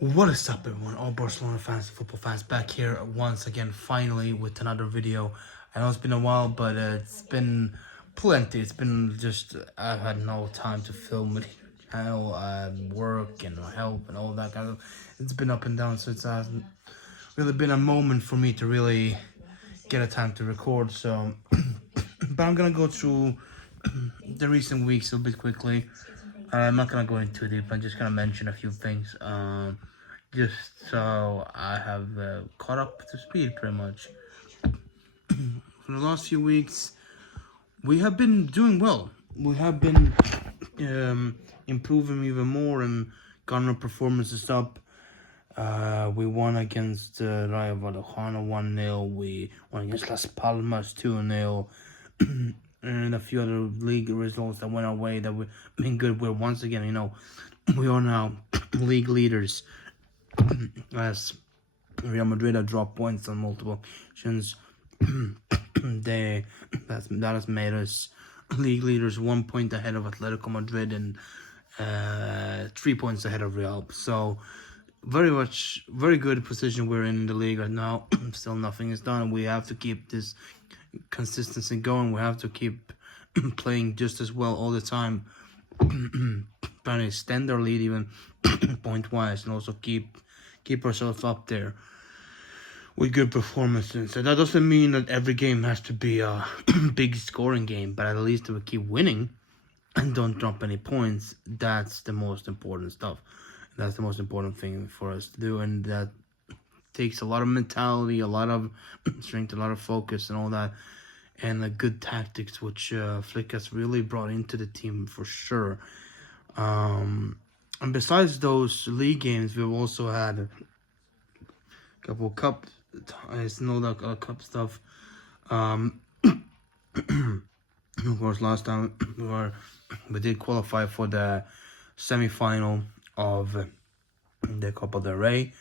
What is up, everyone? All Barcelona fans, football fans, back here once again, finally, with another video. I know it's been a while, but it's been plenty. It's been just, I've had no time to film with channel, work and help and all that kind of. It's been up and down, so it hasn't really been a moment for me to really get a time to record. So, but I'm gonna go through the recent weeks a bit quickly. I'm not gonna go into deep. I'm just gonna mention a few things. Just so I have caught up to speed, pretty much. For the last few weeks, we have been doing well. We have been improving even more and gotten our performances up. We won against Rayo Vallecano 1-0. We won against Las Palmas 2-0. And a few other league results that went our way that we've been good. We're once again, we are now league leaders. As Real Madrid have dropped points on multiple occasions, that has made us league leaders, 1 point ahead of Atletico Madrid and 3 points ahead of Real. So very good position we're in the league right now. Still nothing is done. We have to keep this consistency going. We have to keep playing just as well all the time, trying to extend our lead even point wise, and also keep ourselves up there with good performances. So that doesn't mean that every game has to be a big scoring game, but at least we keep winning and don't drop any points. That's the most important stuff. That's the most important thing for us to do, and that takes a lot of mentality, a lot of strength, a lot of focus, and all that, and good tactics, which Flick has really brought into the team for sure. And besides those league games, we've also had a couple of cup stuff. Of course, last time we did qualify for the semi-final of the Copa del Rey.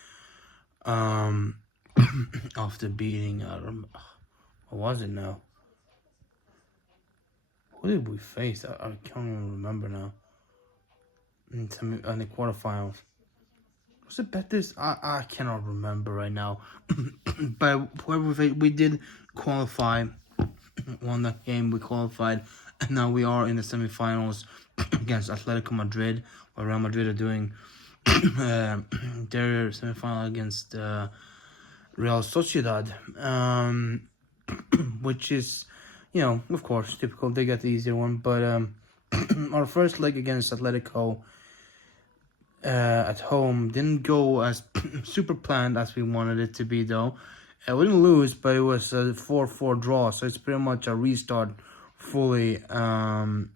After beating, what was it now? Who did we face? I can't even remember now. In the quarterfinals. Was it Betis? I cannot remember right now. But whoever we did qualify, won that game, we qualified, and now we are in the semifinals against Atletico Madrid, where Real Madrid are doing their semifinal against Real Sociedad, which is, of course, typical. They got the easier one, but our first leg against Atletico at home didn't go as super planned as we wanted it to be, though. We didn't lose, but it was a 4-4 draw, so it's pretty much a restart fully. When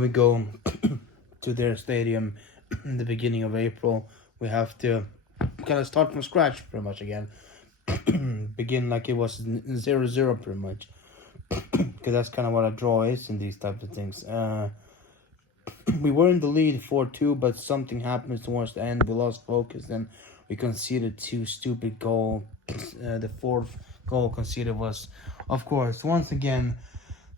we go to their stadium in the beginning of April, we have to kind of start from scratch pretty much again. Begin like it was 0-0 pretty much. Because that's kind of what a draw is in these types of things. We were in the lead 4-2, but something happened towards the end. We lost focus, and we conceded 2 stupid goals. The fourth goal conceded was, of course, once again,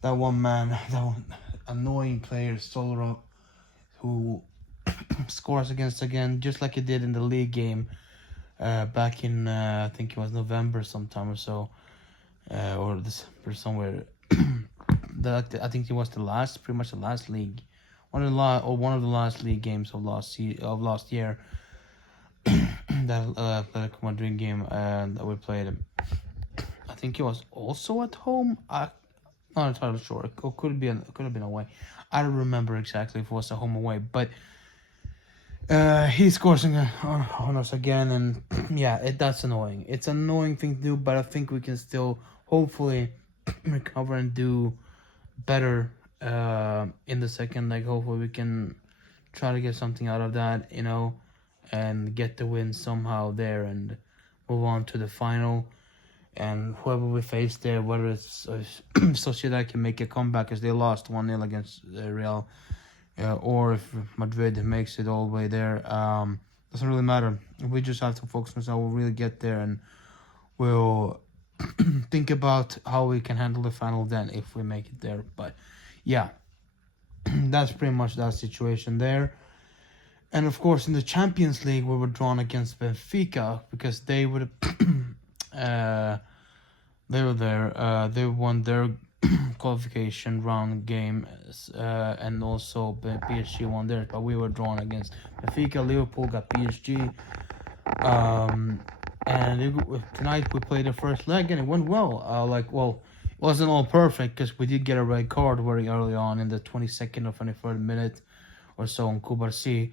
that one man, that one annoying player, Solro, who scores against again, just like he did in the league game back in, I think it was November sometime or so. Or December somewhere. I think it was pretty much the last league, one of the last league games of last year. That Atletico Madrid game that we played. I think it was also at home. I'm not entirely sure. It could have been away. I don't remember exactly if it was a home away, but he scores on us again, and yeah, that's annoying. It's an annoying thing to do, but I think we can still hopefully recover and do better in the second leg. Hopefully we can try to get something out of that, and get the win somehow there and move on to the final. And whoever we face there, whether it's Sociedad can make a comeback as they lost 1-0 against Real, or if Madrid makes it all the way there, doesn't really matter. We just have to focus on how we'll really get there, and we'll think about how we can handle the final then if we make it there. But yeah, that's pretty much that situation there. And of course, in the Champions League, we were drawn against Benfica because they would they were there. They won their qualification round game, and also PSG won theirs. But we were drawn against Benfica. Liverpool got PSG. And tonight we played the first leg and it went well. It wasn't all perfect because we did get a red card very early on in the 22nd or 23rd minute or so on Kubarsi,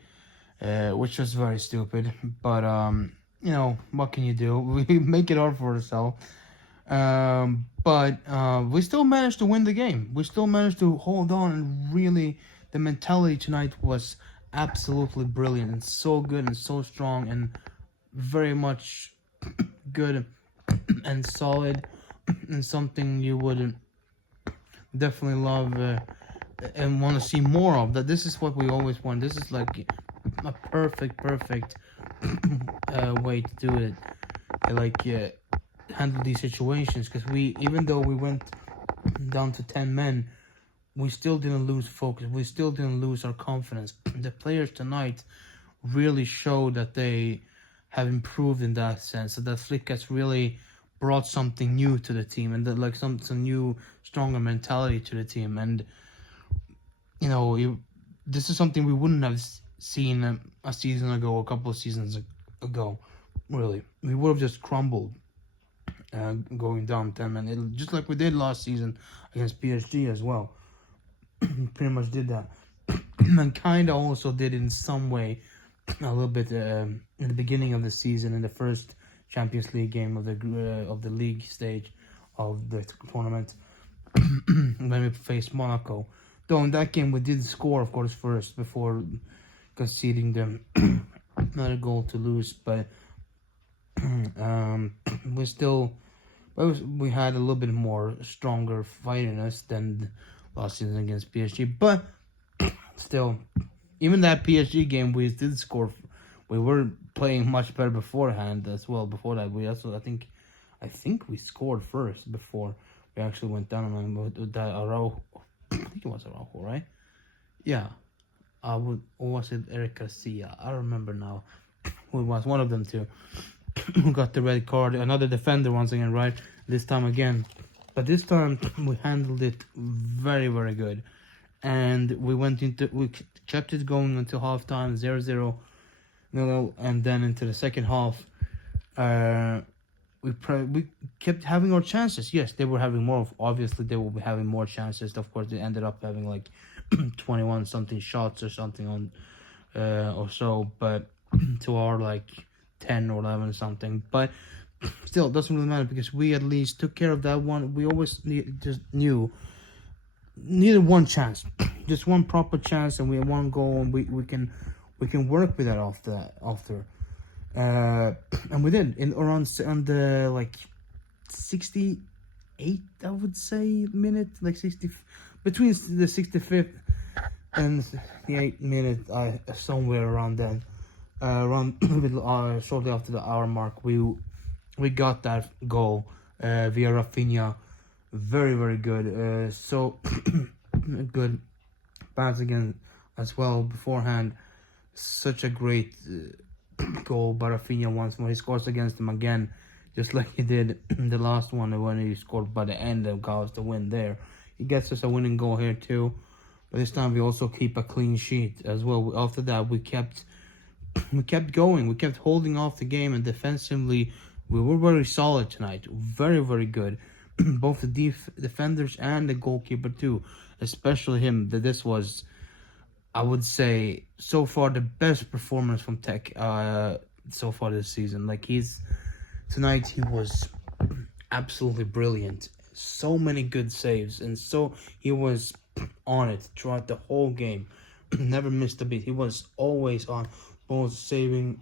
which was very stupid. But what can you do? We make it hard for ourselves. But we still managed to win the game. We still managed to hold on, and really, the mentality tonight was absolutely brilliant and so good and so strong and very much good and solid, and something you would definitely love and want to see more of. That this is what we always want. This is like a perfect way to do it. Handle these situations, because even though we went down to 10 men, we still didn't lose focus. We still didn't lose our confidence. The players tonight really showed that they have improved in that sense. That Flick has really brought something new to the team, and that some new stronger mentality to the team. And this is something we wouldn't have seen a season ago, a couple of seasons ago. Really, we would have just crumbled. Going down 10 men, just like we did last season against PSG as well. Pretty much did that, and kind of also did in some way a little bit in the beginning of the season, in the first Champions League game of the league stage of the tournament when we faced Monaco. Though in that game we did score, of course, first before conceding them another goal to lose, but we had a little bit more stronger fight in us than last season against PSG. But still, even that PSG game, we did score. We were playing much better beforehand as well. Before that, we also I think we scored first before we actually went down on that Araujo. I think it was Araujo, right? Yeah. Or was it Eric Garcia? I don't remember now. Who it was? One of them too. Who got the red card? Another defender once again, right? This time again, but this time we handled it very, very good, and we kept it going until halftime, 0-0, and then into the second half, we kept having our chances. Yes, they were having more. Obviously, they will be having more chances. Of course, they ended up having like 21 something shots or something on, or so, but to our like 10 or 11 something, but still it doesn't really matter because we at least took care of that one. We always needed one chance, just one proper chance, and we had one goal, and we can work with that after and we did in around on the like 68, I would say, minute, like 60, between the 65th and the 8th minute, somewhere around then. Shortly after the hour mark, we got that goal via Rafinha. Very, very good. So good pass again as well beforehand. Such a great goal by Rafinha once more. He scores against him again, just like he did in the last one when he scored by the end and got us the win there. He gets us a winning goal here too. But this time we also keep a clean sheet as well. After that, we kept going. We kept holding off the game, and defensively, we were very solid tonight. Very, very good. Both the defenders and the goalkeeper too, especially him. This was, I would say, so far the best performance from Tech so far this season. Tonight he was absolutely brilliant. So many good saves, and so he was on it throughout the whole game. Never missed a beat. He was always on. Both saving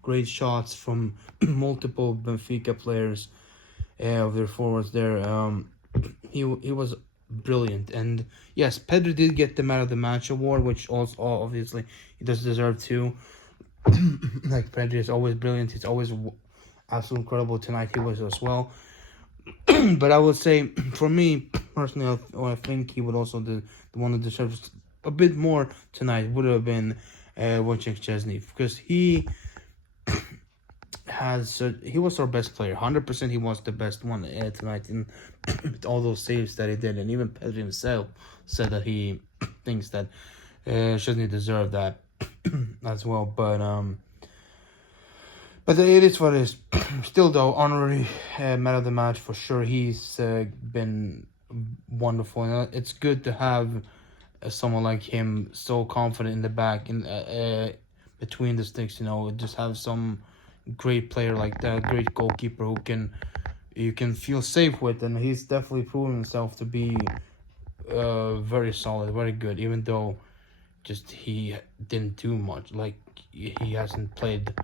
great shots from multiple Benfica players of their forwards there. He was brilliant. And yes, Pedro did get the Man of the Match award, which also obviously he does deserve too. Like, Pedro is always brilliant. He's always absolutely incredible. Tonight he was as well. But I would say, for me personally, I think he would also the one that deserves a bit more tonight would have been Wojciech Szczesny, because he was our best player. 100% he was the best one tonight, in with all those saves that he did. And even Pedri himself said that he thinks that Szczesny deserved that as well. But it is what it is. Still though, honorary man of the match for sure. He's been wonderful, and it's good to have someone like him so confident in the back, in between the sticks. Just have some great player like that, great goalkeeper who you can feel safe with, and he's definitely proven himself to be very solid, very good. Even though just he didn't do much, like he hasn't played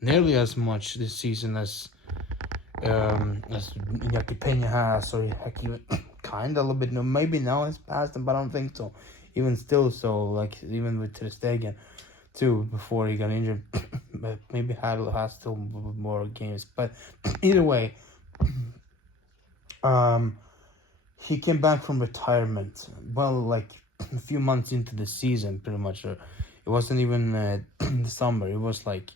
nearly as much this season as Iñaki Peña has, or like even kind of a little bit. No, maybe now it's past him, but I don't think so. Even still, so like even with Ter Stegen too, before he got injured, but maybe has still more games. But either way, he came back from retirement. Well, like a few months into the season, pretty much. It wasn't even December. It was like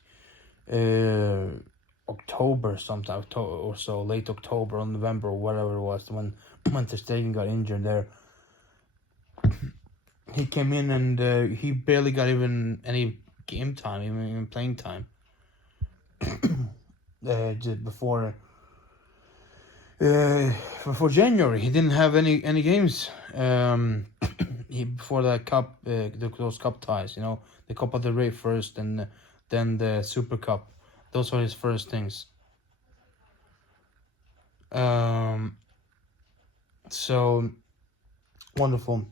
October sometime, or so, late October or November or whatever it was, when Ter Stegen got injured there. He came in and he barely got even any game time, even playing time. Just before January, he didn't have any games. Before the cup, those cup ties, the Copa del Rey first, and then the Super Cup. Those were his first things. So wonderful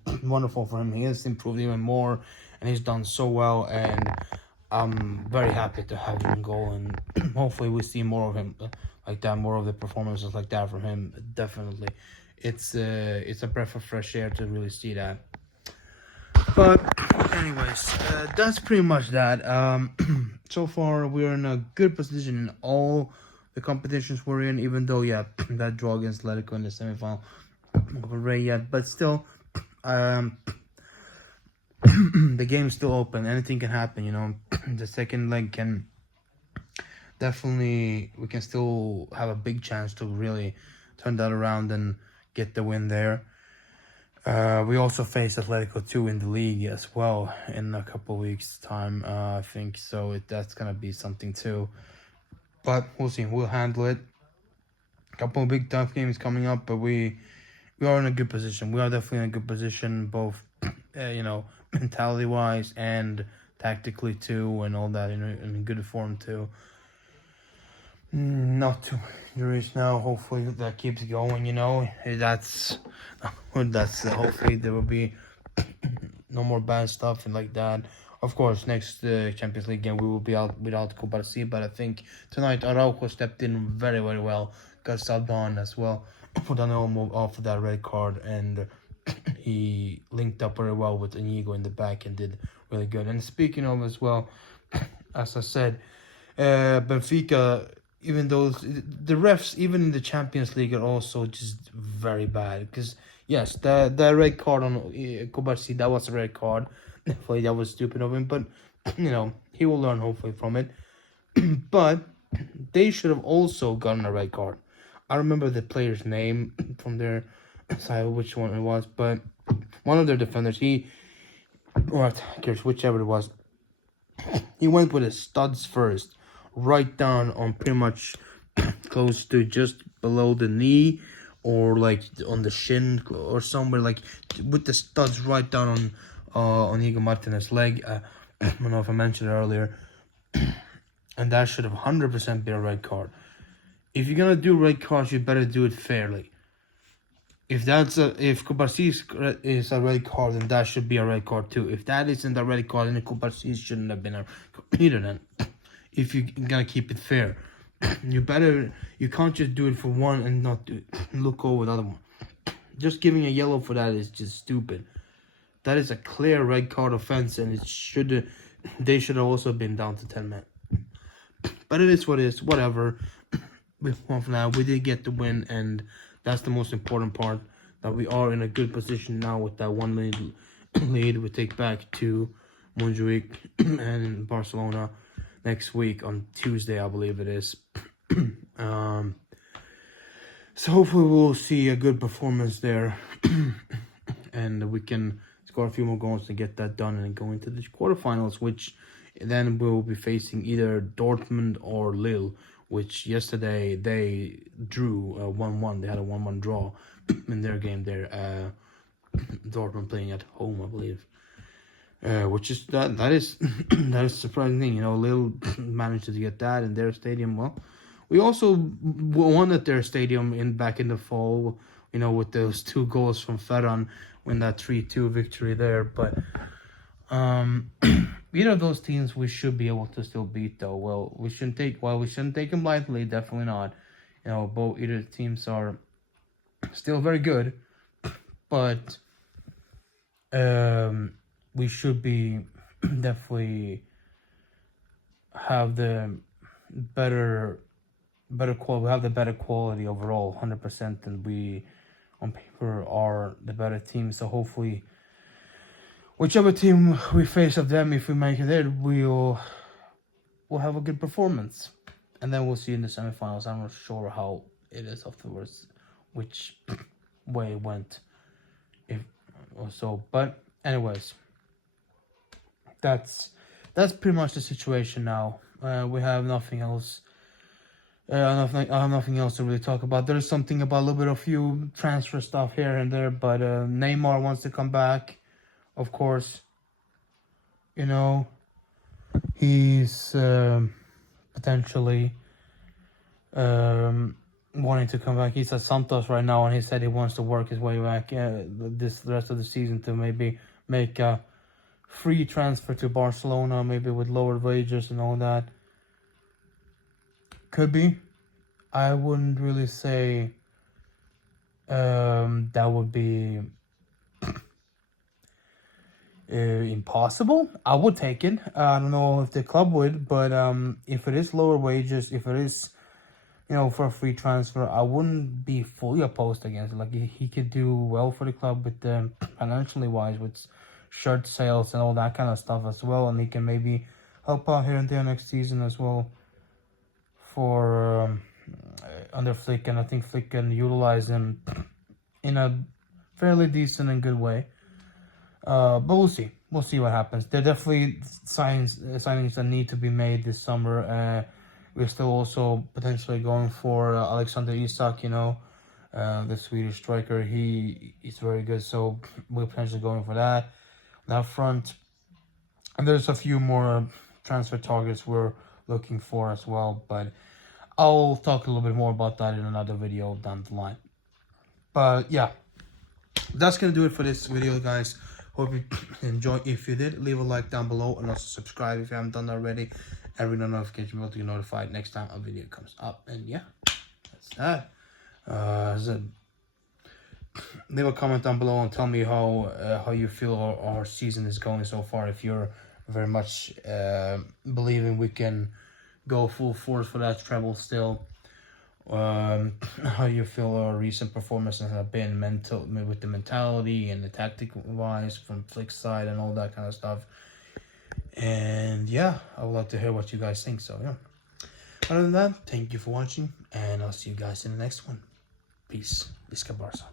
for him. He has improved even more, and he's done so well, and I'm very happy to have him go, and hopefully we see more of him like that, more of the performances like that from him. Definitely, it's a breath of fresh air to really see that. But anyways, that's pretty much that. So far we're in a good position in all the competitions we're in, even though that draw against Atletico in the semifinal wasn't ready yet, but still the game's still open. Anything can happen. The second leg can definitely, we can still have a big chance to really turn that around and get the win there. We also face Atletico 2 in the league as well in a couple of weeks time, I think, so that's gonna be something too, but we'll see. We'll handle it. A couple of big tough games coming up, but we are in a good position. We are definitely in a good position, both mentality wise and tactically too, and all that, in good form too. Not too injuries now. Hopefully that keeps going. That's hopefully there will be no more bad stuff and like that. Of course, next Champions League game we will be out without Barça, but I think tonight Araujo stepped in very, very well. Got subbed on as well for Daniel off of that red card, and he linked up very well with Inigo in the back and did really good. And speaking of as well, as I said, Benfica, even though the refs, even in the Champions League, are also just very bad. Because yes, the red card on Kubarsi, that was a red card. Definitely that was stupid of him, but he will learn hopefully from it. But they should have also gotten a red card. I remember the player's name from their side, which one it was, but one of their defenders, whichever it was, he went with his studs first, right down on pretty much close to just below the knee, or like on the shin or somewhere, like with the studs right down on Inigo Martinez's leg. I don't know if I mentioned it earlier, and that should have 100% been a red card. If you're gonna do red cards, you better do it fairly. If Kubarsi is a red card, then that should be a red card too. If that isn't a red card, then Kubarsi shouldn't have been a either. Then, if you're gonna keep it fair, you can't just do it for one and not look over the other one. Just giving a yellow for that is just stupid. That is a clear red card offense, and they should have also been down to 10 men. But it is what it is. Whatever. We won for now. We did get the win, and that's the most important part. That we are in a good position now with that 1 million lead. We take back to Montjuic and Barcelona next week on Tuesday, I believe it is. So hopefully we'll see a good performance there, and we can score a few more goals to get that done and go into the quarterfinals, which then we'll be facing either Dortmund or Lille, which yesterday they drew 1-1. They had a 1-1 draw in their game there. Dortmund playing at home, I believe. Which is that is that is a surprising thing, Lille managed to get that in their stadium. Well, we also won at their stadium back in the fall, with those 2 goals from Ferran, win that 3-2 victory there. But either of those teams we should be able to still beat, though. Well, we shouldn't take them lightly, definitely not. Both either teams are still very good, but we should be definitely have the better quality. We have the better quality overall, 100%, than we on paper are the better team. So hopefully, whichever team we face of them, if we make it there, we'll have a good performance, and then we'll see in the semifinals. I'm not sure how it is afterwards, which way it went, if or so. But anyways, that's pretty much the situation now. We have nothing else. I have nothing else to really talk about. There's something about a few transfer stuff here and there, but Neymar wants to come back, of course. He's potentially wanting to come back. He's at Santos right now, and he said he wants to work his way back the rest of the season to maybe make a free transfer to Barcelona, maybe with lower wages and all that. Could be. I wouldn't really say that would be impossible. I would take it. I don't know if the club would, but if it is lower wages, if it is, for a free transfer, I wouldn't be fully opposed against it. Like, he could do well for the club with financially wise, with shirt sales and all that kind of stuff as well, and he can maybe help out here and there next season as well for under Flick, and I think Flick can utilize him in a fairly decent and good way. But we'll see what happens. There are definitely signings that need to be made this summer. We're still also potentially going for Alexander Isak, the Swedish striker. He is very good, so we're potentially going for that front. And there's a few more transfer targets we're looking for as well, but I'll talk a little bit more about that in another video down the line. But yeah, that's gonna do it for this video, guys. Hope you enjoyed. If you did, leave a like down below, and also subscribe if you haven't done that already, and ring the notification bell to get notified next time a video comes up. And yeah, that's that. Leave a comment down below and tell me how you feel our season is going so far. If you're very much believing we can go full force for that treble still, how you feel our recent performances have been with the mentality and the tactic wise from Flick's side and all that kind of stuff. And yeah, I would like to hear what you guys think. So yeah, other than that, thank you for watching, and I'll see you guys in the next one. Peace. Visca Barça.